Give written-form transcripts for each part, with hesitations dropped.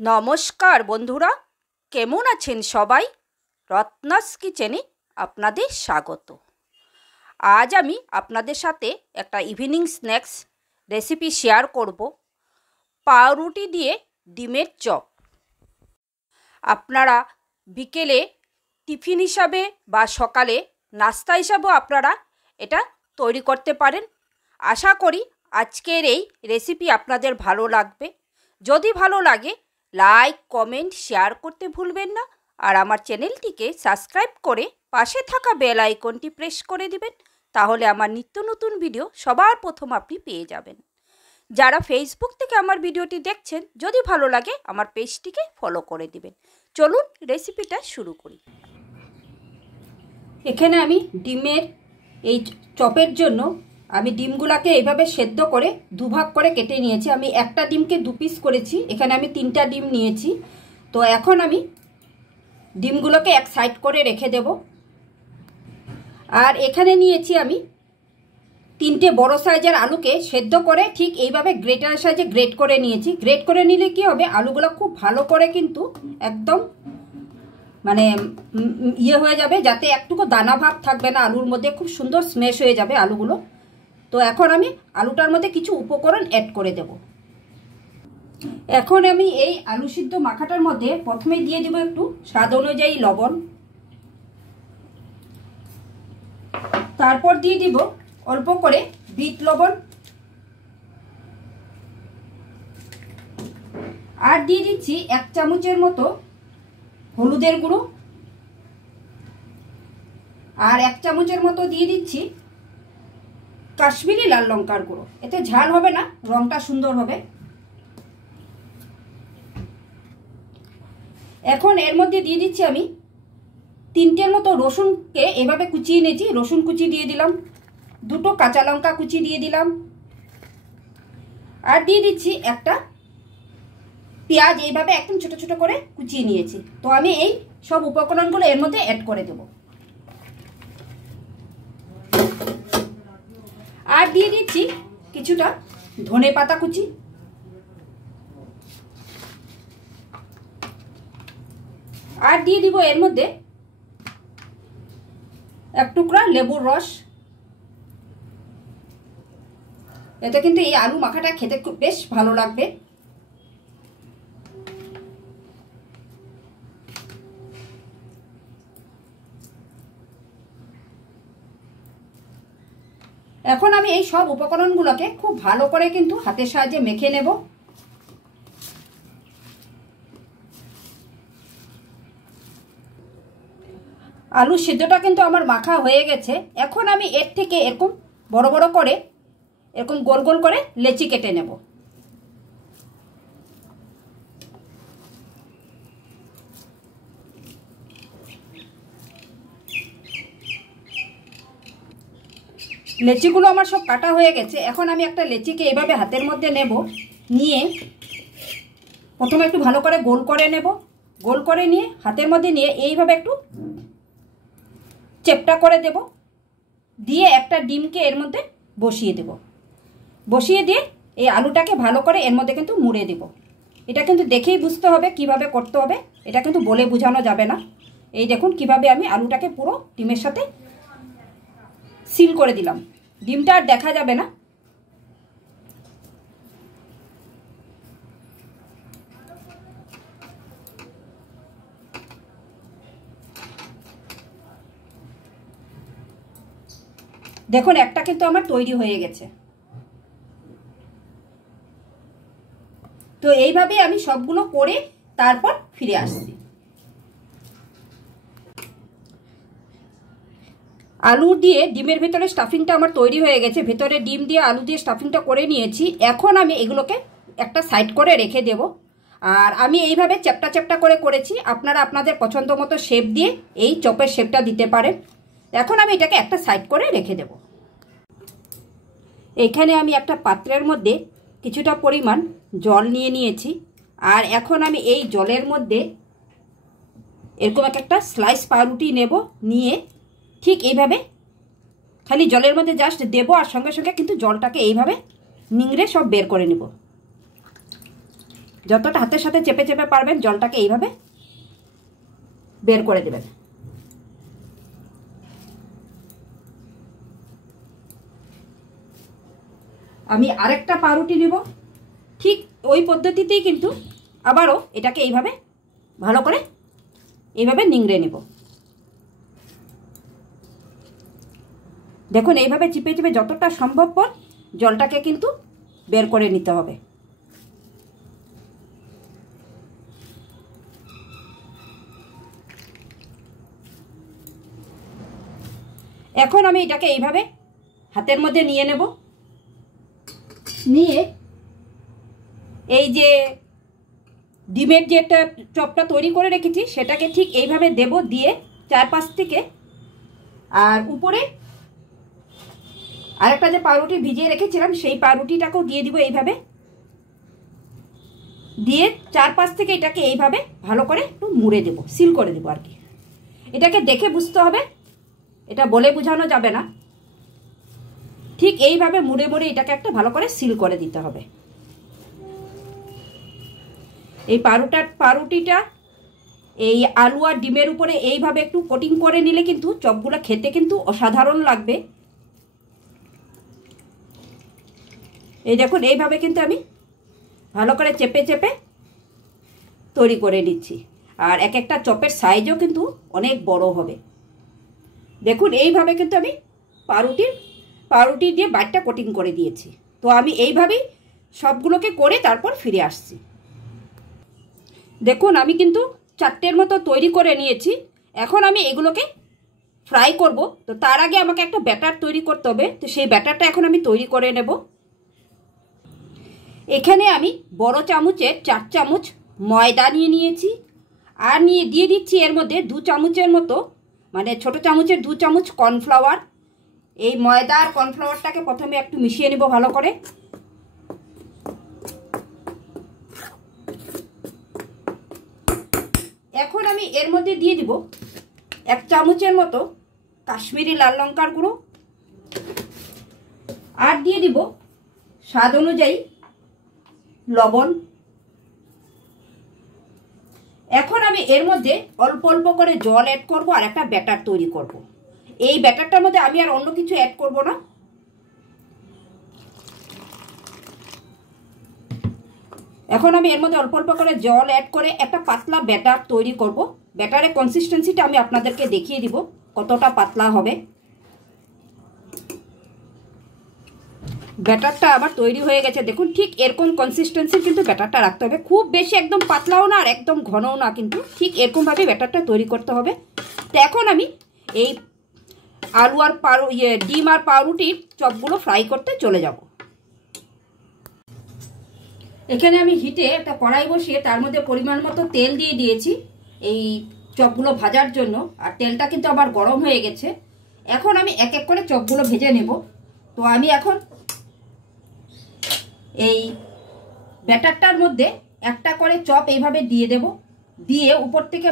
নমস্কার বন্ধুরা, কেমন আছেন সবাই? রত্নাস কিচেনে আপনাদের স্বাগত। আজ আমি আপনাদের সাথে একটা ইভিনিং স্ন্যাক্স রেসিপি শেয়ার করব, পাউরুটি দিয়ে ডিমের চপ। আপনারা বিকেলে টিফিন হিসাবে বা সকালে নাস্তা হিসাবেও আপনারা এটা তৈরি করতে পারেন। আশা করি আজকের এই রেসিপি আপনাদের ভালো লাগবে। যদি ভালো লাগে লাইক, কমেন্ট, শেয়ার করতে ভুলবেন না। আর আমার চ্যানেলটিকে সাবস্ক্রাইব করে পাশে থাকা বেল আইকনটি প্রেস করে দিবেন, তাহলে আমার নিত্য নতুন ভিডিও সবার প্রথম আপনি পেয়ে যাবেন। যারা ফেসবুক থেকে আমার ভিডিওটি দেখছেন, যদি ভালো লাগে আমার পেজটিকে ফলো করে দিবেন। চলুন রেসিপিটা শুরু করি। এখানে আমি ডিমের এই চপের জন্য আমি ডিমগুলোকে এইভাবে সেদ্ধ করে দুভাগ করে কেটে নিয়েছি। আমি একটা ডিমকে 2 পিস করেছি, এখানে আমি 3টা ডিম নিয়েছি। তো এখন আমি ডিমগুলোকে এক সাইড করে রেখে দেব। আর এখানে নিয়েছি আমি 3টে বড় সাইজের আলুকে সেদ্ধ করে ঠিক এইভাবে গ্রেটার সাইজে গ্রেট করে নিয়েছি। গ্রেট করে নিলে কি হবে, আলুগুলো খুব ভালো করে কিন্তু একদম মানে ইয়ে হয়ে যাবে, যাতে একটুকু দানা ভাব থাকবে না আলুর মধ্যে, খুব সুন্দর স্ম্যাশ হয়ে যাবে আলুগুলো। তো এখন আমি আলুটার মধ্যে কিছু উপকরণ অ্যাড করে দেব। এখন আমি এই আলু সিদ্ধ মাখাটার মধ্যে প্রথমে দিয়ে দেব একটু স্বাদ অনুযায়ী লবণ, তারপর দিয়ে দিব অল্প করে বিট লবণ, আর দিয়ে দিচ্ছি 1 চামচের মতো হলুদের গুঁড়ো, আর 1 চামচের মতো দিয়ে দিচ্ছি কাশ্মীরি লাল লঙ্কার গুঁড়ো। এতে ঝাল হবে না, রংটা সুন্দর হবে। এখন এর মধ্যে দিয়ে দিচ্ছি আমি 3টের মতো রসুনকে এভাবে কুচিয়ে নিয়েছি, রসুন কুচি দিয়ে দিলাম, 2টো কাঁচা লঙ্কা কুচি দিয়ে দিলাম, আর দিয়ে দিচ্ছি একটা পেঁয়াজ এইভাবে একদম ছোট ছোট করে কুচিয়ে নিয়েছি। তো আমি এই সব উপকরণগুলো এর মধ্যে অ্যাড করে দেব। আর দিয়ে দিচ্ছি কিছুটা ধনে পাতা কুচি, আর দিয়ে দিব এর মধ্যে 1 টুকরা লেবুর রস। এতে কিন্তু এই আলু মাখাটা খেতে খুব বেশ ভালো লাগবে। এখন আমি এই সব উপকরণগুলোকে খুব ভালো করে কিন্তু হাতের সাহায্যে মেখে নেব। আলু সিদ্ধটা কিন্তু আমার মাখা হয়ে গেছে। এখন আমি এর থেকে এরকম বড় বড় করে এরকম গোল গোল করে লেচি কেটে নেব। লেচিগুলো আমার সব কাটা হয়ে গেছে। এখন আমি একটা লেচিকে এভাবে হাতের মধ্যে নেব, নিয়ে প্রথমে একটু ভালো করে গোল করে নেব। গোল করে নিয়ে হাতের মধ্যে নিয়ে এইভাবে একটু চেপটা করে দেব, দিয়ে একটা ডিমকে এর মধ্যে বসিয়ে দেব। বসিয়ে দিয়ে এই আলুটাকে ভালো করে এর মধ্যে কিন্তু মুড়ে দেব। এটা কিন্তু দেখেই বুঝতে হবে কিভাবে করতে হবে, এটা কিন্তু বলে বোঝানো যাবে না। এই দেখুন কিভাবে আমি আলুটাকে পুরো ডিমের সাথে সিল করে দিলাম, ডিমটা আর দেখা যাবে না। দেখুন একটা কিন্তু আমার তৈরি হয়ে গেছে। তো এইভাবে আমি সবগুলো করে তারপর ফিরে আসছি। আলু দিয়ে ডিমের ভেতরে স্টাফিংটা আমার তৈরি হয়ে গেছে। ভেতরে ডিম দিয়ে আলু দিয়ে স্টাফিংটা করে নিয়েছি। এখন আমি এগুলোকে একটা সাইড করে রেখে দেব। আর আমি এইভাবে চ্যাপটা চ্যাপটা করে করেছি, আপনারা আপনাদের পছন্দ মতো শেপ দিয়ে এই চপের শেপটা দিতে পারেন। এখন আমি এটাকে একটা সাইড করে রেখে দেব। এখানে আমি একটা পাত্রের মধ্যে কিছুটা পরিমাণ জল নিয়ে নিয়েছি। আর এখন আমি এই জলের মধ্যে এরকম একটা স্লাইস পাউরুটি নেব, নিয়ে ঠিক এইভাবে খালি জলের মধ্যে জাস্ট দেবো, আর সঙ্গে সঙ্গে কিন্তু জলটাকে এইভাবে নিংড়ে সব বের করে নেব। যতটা হাতের সাথে চেপে চেপে পারবেন জলটাকে এইভাবে বের করে দেবেন। আমি আরেকটা পাউরুটি নেব, ঠিক ওই পদ্ধতিতেই কিন্তু আবারও এটাকে এইভাবে ভালো করে এইভাবে নিংড়ে নেব। দেখুন এইভাবে চিপে চিপে যতটা সম্ভবপর জলটাকে কিন্তু বের করে নিতে হবে। এখন আমি এটাকে এইভাবে হাতের মধ্যে নিয়ে নেব, নিয়ে এই যে ডিমের যে একটা চপটা তৈরি করে রেখেছি সেটাকে ঠিক এইভাবে দেব, দিয়ে চারপাশ থেকে আর উপরে আরেকটা যে পাউরুটি ভিজিয়ে রেখেছিলাম সেই পাউরুটিটাকেও দিয়ে দিব এইভাবে, দিয়ে চারপাশ থেকে এটাকে এইভাবে ভালো করে একটু মুড়ে দেব, সিল করে দেব আর কি। এটাকে দেখে বুঝতে হবে, এটা বলে বোঝানো যাবে না। ঠিক এইভাবে মুড়ে মুড়ে এটাকে একটা ভালো করে সিল করে দিতে হবে। এই পাউরুটিটা এই আলু আর ডিমের উপরে এইভাবে একটু কোটিং করে নিলে কিন্তু চপগুলো খেতে কিন্তু অসাধারণ লাগবে। এই দেখুন এইভাবে কিন্তু আমি ভালো করে চেপে চেপে তৈরি করে নিচ্ছি। আর এক একটা চপের সাইজও কিন্তু অনেক বড় হবে। দেখুন এইভাবে কিন্তু আমি পাউরুটি দিয়ে বাইরটা কোটিং করে দিয়েছি। তো আমি এইভাবেই সবগুলোকে করে তারপর ফিরে আসছি। দেখুন আমি কিন্তু 4টের মতো তৈরি করে নিয়েছি। এখন আমি এগুলোকে ফ্রাই করব। তো তার আগে আমাকে একটা ব্যাটার তৈরি করতে হবে। তো সেই ব্যাটারটা এখন আমি তৈরি করে নেব। এখানে আমি বড় চামচের 4 চামচ ময়দা নিয়েছি, আর দিয়ে দিচ্ছি এর মধ্যে 2 চামচের মতো, মানে ছোট চামচের 2 চামচ কর্নফ্লাওয়ার। এই ময়দা আর কর্নফ্লাওয়ারটাকে প্রথমে একটু মিশিয়ে নেব ভালো করে। এখন আমি এর মধ্যে দিয়ে দিব 1 চামচের মতো কাশ্মীরি লাল লঙ্কার গুঁড়ো, আর দিয়ে দিব স্বাদ অনুযায়ী লবণ। এখন আমি এর মধ্যে অল্প অল্প করে জল অ্যাড করব আর একটা ব্যাটার তৈরি করব। এই ব্যাটারটার মধ্যে আমি আর অন্য কিছু অ্যাড করব না। এখন আমি এর মধ্যে অল্প অল্প করে জল অ্যাড করে একটা পাতলা ব্যাটার তৈরি করব। ব্যাটারের কনসিস্টেন্সিটা আমি আপনাদেরকে দেখিয়ে দিব কতটা পাতলা হবে। ব্যাটারটা আবার তৈরি হয়ে গেছে। দেখুন ঠিক এরকম কনসিস্টেন্সি কিন্তু ব্যাটারটা রাখতে হবে, খুব বেশি একদম পাতলাও না আর একদম ঘনও না, কিন্তু ঠিক এরকমভাবে ব্যাটারটা তৈরি করতে হবে। তো এখন আমি এই আলু আর ডিম আর পাউরুটির চপগুলো ফ্রাই করতে চলে যাব। এখানে আমি হিটে একটা কড়াই বসিয়ে তার মধ্যে পরিমাণ মতো তেল দিয়ে দিয়েছি এই চপগুলো ভাজার জন্য, আর তেলটা কিন্তু আবার গরম হয়ে গেছে। এখন আমি এক এক করে চপগুলো ভেজে নেব। তো আমি এখন এই ব্যাটারটার মধ্যে একটা করে চপ এইভাবে দিয়ে দেব, দিয়ে উপর থেকে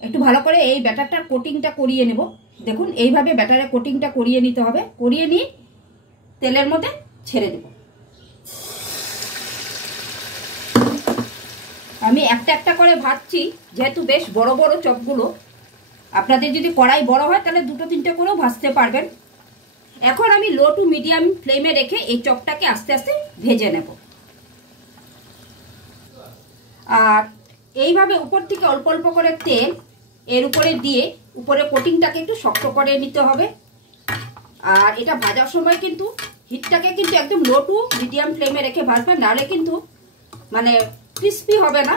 একটু ভালো করে এই ব্যাটারটার কোটিংটা করিয়ে নেব। দেখুন এইভাবে ব্যাটারের কোটিংটা করিয়ে নিতে হবে। করিয়ে নিয়ে তেলের মধ্যে ছেড়ে দেব। আমি একটা একটা করে ভাজছি, যেহেতু বেশ বড় বড় চপগুলো। আপনাদের যদি কড়াই বড় হয় তাহলে 2-3টে করেও ভাজতে পারবেন। এখন আমি লো টু মিডিয়াম ফ্লেমে রেখে এই চপটাকে আস্তে আস্তে ভেজে নেব। আর এইভাবে উপর থেকে অল্প অল্প করে তেল এর উপরে দিয়ে উপরে কোটিংটাকে একটু শক্ত করে নিতে হবে। আর এটা ভাজার সময় কিন্তু হিটটাকে কিন্তু একদম লো টু মিডিয়াম ফ্লেমে রেখে ভাজবেন, নাহলে কিন্তু মানে ক্রিস্পি হবে না।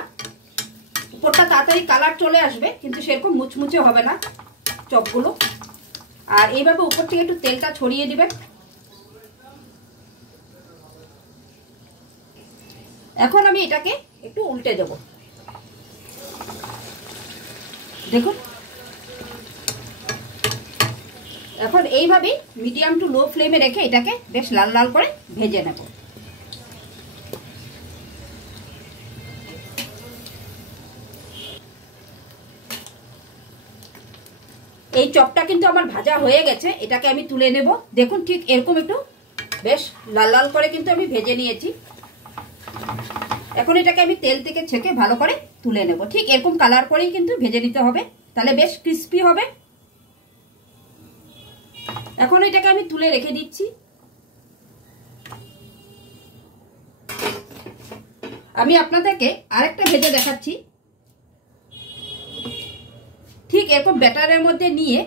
উপরটা তাড়াতাড়ি কালার চলে আসবে কিন্তু সেরকম মুচমুচে হবে না চপগুলো। আর এইভাবে উপর থেকে একটু তেলটা ছড়িয়ে দিবেন। এখন আমি এটাকে একটু উল্টে দেব। দেখুন এখন এইভাবেই মিডিয়াম টু লো ফ্লেমে রেখে এটাকে বেশ লাল লাল করে ভেজে নেব। এই চপটা কিন্তু আমার ভাজা হয়ে গেছে, এটাকে আমি তুলে নেব। দেখুন ঠিক এরকম একটু বেশ লাল লাল করে কিন্তু আমি ভেজে নিয়েছি। এখন এটাকে আমি তেল থেকে ছেঁকে ভালো করে তুলে নেব। ঠিক এরকম কালার করেই কিন্তু ভেজে নিতে হবে, তাহলে বেশ ক্রিস্পি হবে। এখন এটাকে আমি তুলে রেখে দিচ্ছি। আমি আপনাদেরকে আরেকটা ভেজে দেখাচ্ছি। ঠিক এরকম ব্যাটারের মধ্যে নিয়ে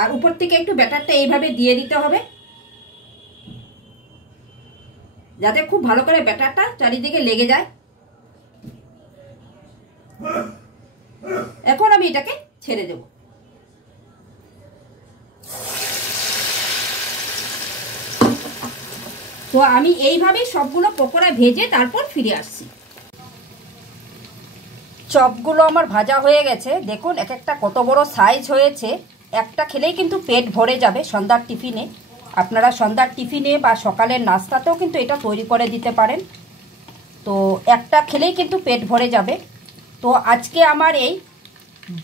আর উপর থেকে একটু ব্যাটারটা এইভাবে দিয়ে দিতে হবে, যাতে খুব ভালো করে ব্যাটারটা চারিদিকে লেগে যায়। এখন আমি এটাকে ছেড়ে দেব। তো আমি এইভাবেই সবগুলো পকোড়া ভেজে তারপর ফিরে আসছি। চপগুলো আমার ভাজা হয়ে গেছে, দেখুন এক একটা কত বড় সাইজ হয়েছে। একটা খেলেই কিন্তু পেট ভরে যাবে সন্ধ্যার টিফিনে। আপনারা সন্ধ্যার টিফিনে বা সকালের নাস্তাতেও কিন্তু এটা তৈরি করে দিতে পারেন। তো একটা খেলেই কিন্তু পেট ভরে যাবে। তো আজকে আমার এই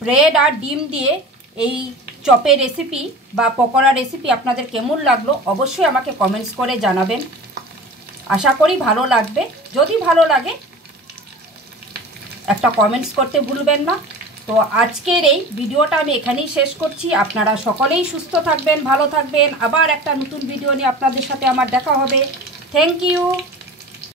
ব্রেড আর ডিম দিয়ে এই চপের রেসিপি বা পকোড়া রেসিপি আপনাদের কেমন লাগলো অবশ্যই আমাকে কমেন্টস করে জানাবেন। আশা করি ভালো লাগবে। যদি ভালো লাগে একটা কমেন্টস করতে ভুলবেন না। তো আজকের এই ভিডিওটা আমি এখানেই শেষ করছি। আপনারা সকলেই সুস্থ থাকবেন, ভালো থাকবেন। আবার একটা নতুন ভিডিও নিয়ে আপনাদের সাথে আমার দেখা হবে। Thank you.